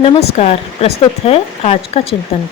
नमस्कार। प्रस्तुत है आज का चिंतन।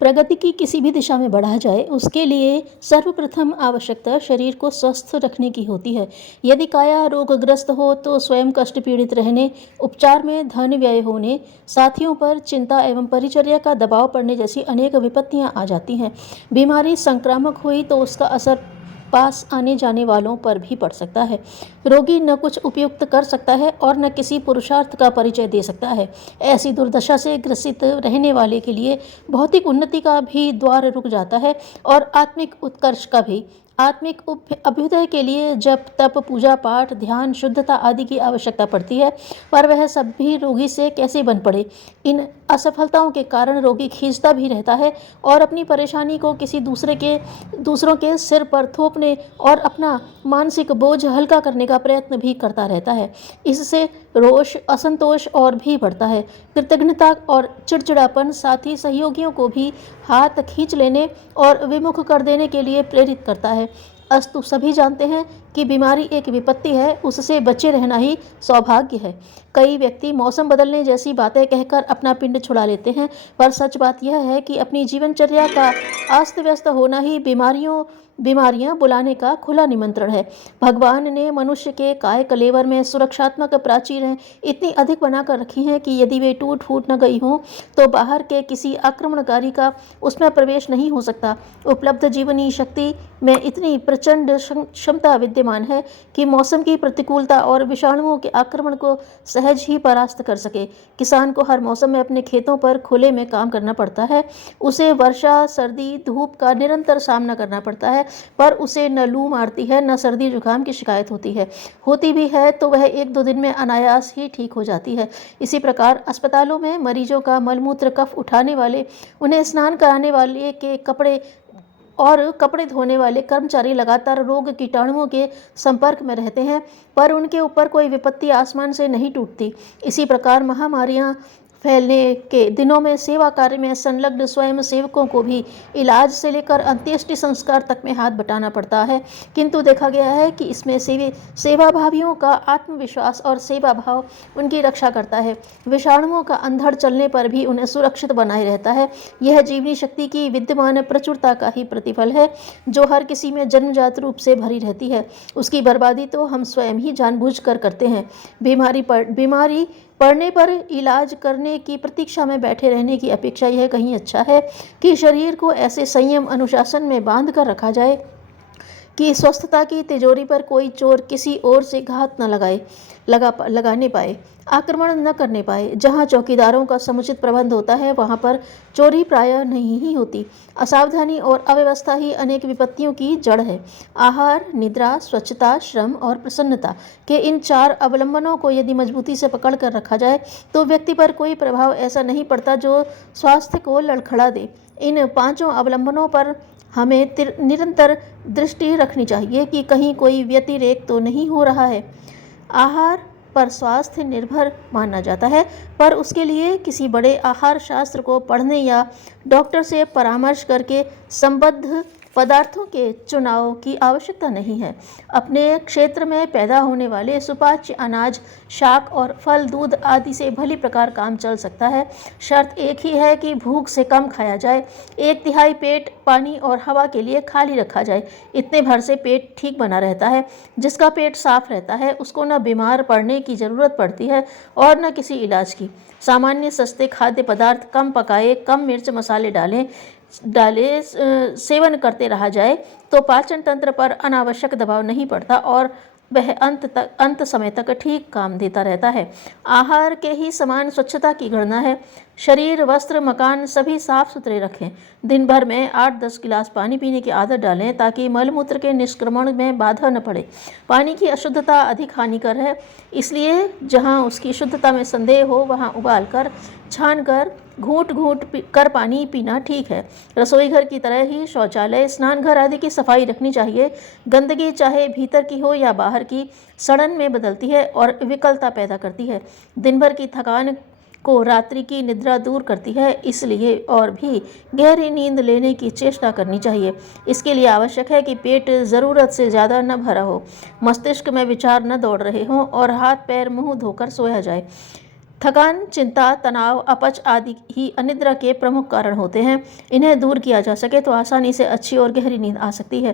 प्रगति की किसी भी दिशा में बढ़ा जाए उसके लिए सर्वप्रथम आवश्यकता शरीर को स्वस्थ रखने की होती है। यदि काया रोगग्रस्त हो तो स्वयं कष्ट पीड़ित रहने, उपचार में धन व्यय होने, साथियों पर चिंता एवं परिचर्या का दबाव पड़ने जैसी अनेक विपत्तियां आ जाती हैं। बीमारी संक्रामक हुई तो उसका असर पास आने जाने वालों पर भी पड़ सकता है। रोगी न कुछ उपयुक्त कर सकता है और न किसी पुरुषार्थ का परिचय दे सकता है। ऐसी दुर्दशा से ग्रसित रहने वाले के लिए भौतिक उन्नति का भी द्वार रुक जाता है और आत्मिक उत्कर्ष का भी। आत्मिक अभ्युदय के लिए जप, तप, पूजा पाठ, ध्यान, शुद्धता आदि की आवश्यकता पड़ती है, पर वह सब भी रोगी से कैसे बन पड़े। इन असफलताओं के कारण रोगी खींचता भी रहता है और अपनी परेशानी को किसी दूसरों के सिर पर थोपने और अपना मानसिक बोझ हल्का करने का प्रयत्न भी करता रहता है। इससे रोष, असंतोष और भी बढ़ता है। कृतज्ञता और चिड़चिड़ापन साथी सहयोगियों को भी हाथ खींच लेने और विमुख कर देने के लिए प्रेरित करता है। अस्तु सभी जानते हैं कि बीमारी एक विपत्ति है, उससे बचे रहना ही सौभाग्य है। कई व्यक्ति मौसम बदलने जैसी बातें कहकर अपना पिंड छुड़ा लेते हैं, पर सच बात यह है कि अपनी जीवनचर्या का अस्त व्यस्त होना ही बीमारियां बुलाने का खुला निमंत्रण है। भगवान ने मनुष्य के काय कलेवर में सुरक्षात्मक प्राचीरें इतनी अधिक बनाकर रखी हैं कि यदि वे टूट फूट न गई हों तो बाहर के किसी आक्रमणकारी का उसमें प्रवेश नहीं हो सकता। उपलब्ध जीवनी शक्ति में इतनी प्रचंड क्षमता विद्यमान है कि मौसम की प्रतिकूलता और विषाणुओं के आक्रमण को सहज ही परास्त कर सके। किसान को हर मौसम में अपने खेतों पर खुले में काम करना पड़ता है। उसे वर्षा, सर्दी, धूप का निरंतर सामना करना पड़ता है, पर उसे न लू मारती है न सर्दी जुकाम की शिकायत होती भी है तो वह 1-2 दिन में अनायास ही ठीक हो जाती है। इसी प्रकार अस्पतालों में मरीजों का मलमूत्र कफ उठाने वाले, उन्हें स्नान कराने वाले के कपड़े धोने वाले कर्मचारी लगातार रोग कीटाणुओं के संपर्क में रहते हैं, पर उनके ऊपर कोई विपत्ति आसमान से नहीं टूटती। इसी प्रकार महामारियां फैलने के दिनों में सेवा कार्य में संलग्न स्वयं सेवकों को भी इलाज से लेकर अंत्येष्टि संस्कार तक में हाथ बटाना पड़ता है, किंतु देखा गया है कि इसमें सेवाभावियों का आत्मविश्वास और सेवा भाव उनकी रक्षा करता है। विषाणुओं का अंधड़ चलने पर भी उन्हें सुरक्षित बनाए रहता है। यह जीवनी शक्ति की विद्यमान प्रचुरता का ही प्रतिफल है, जो हर किसी में जन्मजात रूप से भरी रहती है। उसकी बर्बादी तो हम स्वयं ही जानबूझकर करते हैं। बीमारी पड़ने पर इलाज करने की प्रतीक्षा में बैठे रहने की अपेक्षा यह कहीं अच्छा है कि शरीर को ऐसे संयम अनुशासन में बांध कर रखा जाए कि स्वस्थता की तिजोरी पर कोई चोर किसी ओर से घात न लगाने पाए, आक्रमण न करने पाए। जहाँ चौकीदारों का समुचित प्रबंध होता है वहाँ पर चोरी प्रायः नहीं ही होती। असावधानी और अव्यवस्था ही अनेक विपत्तियों की जड़ है। आहार, निद्रा, स्वच्छता, श्रम और प्रसन्नता के इन 4 अवलंबनों को यदि मजबूती से पकड़ कर रखा जाए तो व्यक्ति पर कोई प्रभाव ऐसा नहीं पड़ता जो स्वास्थ्य को लड़खड़ा दे। इन 5 अवलंबनों पर हमें निरंतर दृष्टि रखनी चाहिए कि कहीं कोई व्यतिरेक तो नहीं हो रहा है। आहार पर स्वास्थ्य निर्भर माना जाता है, पर उसके लिए किसी बड़े आहार शास्त्र को पढ़ने या डॉक्टर से परामर्श करके संबद्ध पदार्थों के चुनाव की आवश्यकता नहीं है। अपने क्षेत्र में पैदा होने वाले सुपाच्य अनाज, शाक और फल, दूध आदि से भली प्रकार काम चल सकता है। शर्त एक ही है कि भूख से कम खाया जाए। 1/3 पेट पानी और हवा के लिए खाली रखा जाए। इतने भर से पेट ठीक बना रहता है। जिसका पेट साफ रहता है उसको न बीमार पड़ने की जरूरत पड़ती है और न किसी इलाज की। सामान्य सस्ते खाद्य पदार्थ कम पकाए, कम मिर्च मसाले डाले सेवन करते रहा जाए तो पाचन तंत्र पर अनावश्यक दबाव नहीं पड़ता और वह अंत समय तक ठीक काम देता रहता है। आहार के ही समान स्वच्छता की गणना है। शरीर, वस्त्र, मकान सभी साफ सुथरे रखें। दिन भर में 8-10 गिलास पानी पीने की आदत डालें ताकि मलमूत्र के निष्क्रमण में बाधा न पड़े। पानी की अशुद्धता अधिक हानिकर है, इसलिए जहाँ उसकी शुद्धता में संदेह हो वहाँ उबाल कर, छान कर, घूंट घूंट कर पानी पीना ठीक है। रसोई घर की तरह ही शौचालय, स्नान घर आदि की सफाई रखनी चाहिए। गंदगी चाहे भीतर की हो या बाहर की, सड़न में बदलती है और विकलता पैदा करती है। दिन भर की थकान को रात्रि की निद्रा दूर करती है, इसलिए और भी गहरी नींद लेने की चेष्टा करनी चाहिए। इसके लिए आवश्यक है कि पेट ज़रूरत से ज़्यादा न भरा हो, मस्तिष्क में विचार न दौड़ रहे हों और हाथ पैर मुंह धोकर सोया जाए। थकान, चिंता, तनाव, अपच आदि ही अनिद्रा के प्रमुख कारण होते हैं। इन्हें दूर किया जा सके तो आसानी से अच्छी और गहरी नींद आ सकती है।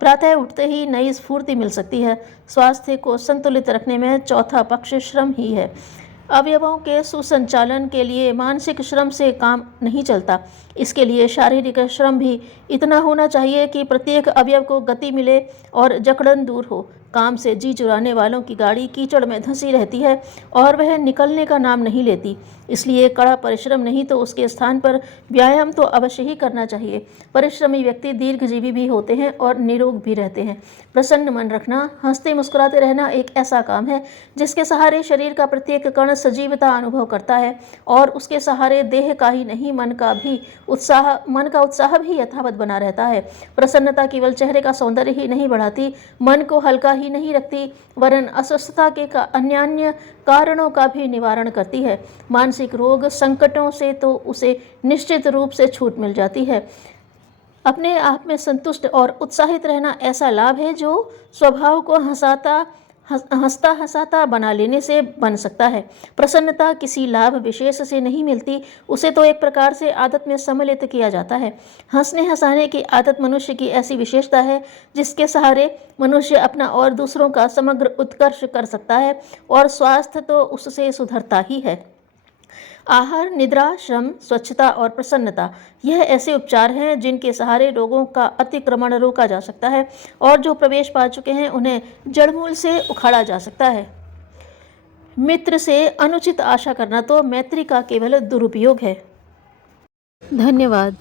प्रातः उठते ही नई स्फूर्ति मिल सकती है। स्वास्थ्य को संतुलित रखने में चौथा पक्ष श्रम ही है। अवयवों के सुसंचालन के लिए मानसिक श्रम से काम नहीं चलता। इसके लिए शारीरिक श्रम भी इतना होना चाहिए कि प्रत्येक अवयव को गति मिले और जकड़न दूर हो। काम से जी चुराने वालों की गाड़ी कीचड़ में धंसी रहती है और वह निकलने का नाम नहीं लेती। इसलिए कड़ा परिश्रम नहीं तो उसके स्थान पर व्यायाम तो अवश्य ही करना चाहिए। परिश्रमी व्यक्ति दीर्घजीवी भी होते हैं और निरोग भी रहते हैं। प्रसन्न मन रखना, हंसते मुस्कुराते रहना एक ऐसा काम है जिसके सहारे शरीर का प्रत्येक कण सजीवता अनुभव करता है और उसके सहारे देह का ही नहीं मन का उत्साह भी यथावत बना रहता है। प्रसन्नता केवल चेहरे का सौंदर्य ही नहीं बढ़ाती, मन को हल्का ही नहीं रखती, वरन अस्वस्थता के अन्य कारणों का भी निवारण करती है। मानसिक रोग संकटों से तो उसे निश्चित रूप से छूट मिल जाती है। अपने आप में संतुष्ट और उत्साहित रहना ऐसा लाभ है जो स्वभाव को हंसता हंसाता बना लेने से बन सकता है। प्रसन्नता किसी लाभ विशेष से नहीं मिलती, उसे तो एक प्रकार से आदत में सम्मिलित किया जाता है। हंसने हंसाने की आदत मनुष्य की ऐसी विशेषता है जिसके सहारे मनुष्य अपना और दूसरों का समग्र उत्कर्ष कर सकता है और स्वास्थ्य तो उससे सुधरता ही है। आहार, निद्रा, श्रम, स्वच्छता और प्रसन्नता यह ऐसे उपचार हैं जिनके सहारे रोगों का अतिक्रमण रोका जा सकता है और जो प्रवेश पा चुके हैं उन्हें जड़मूल से उखाड़ा जा सकता है। मित्र से अनुचित आशा करना तो मैत्री का केवल दुरुपयोग है। धन्यवाद।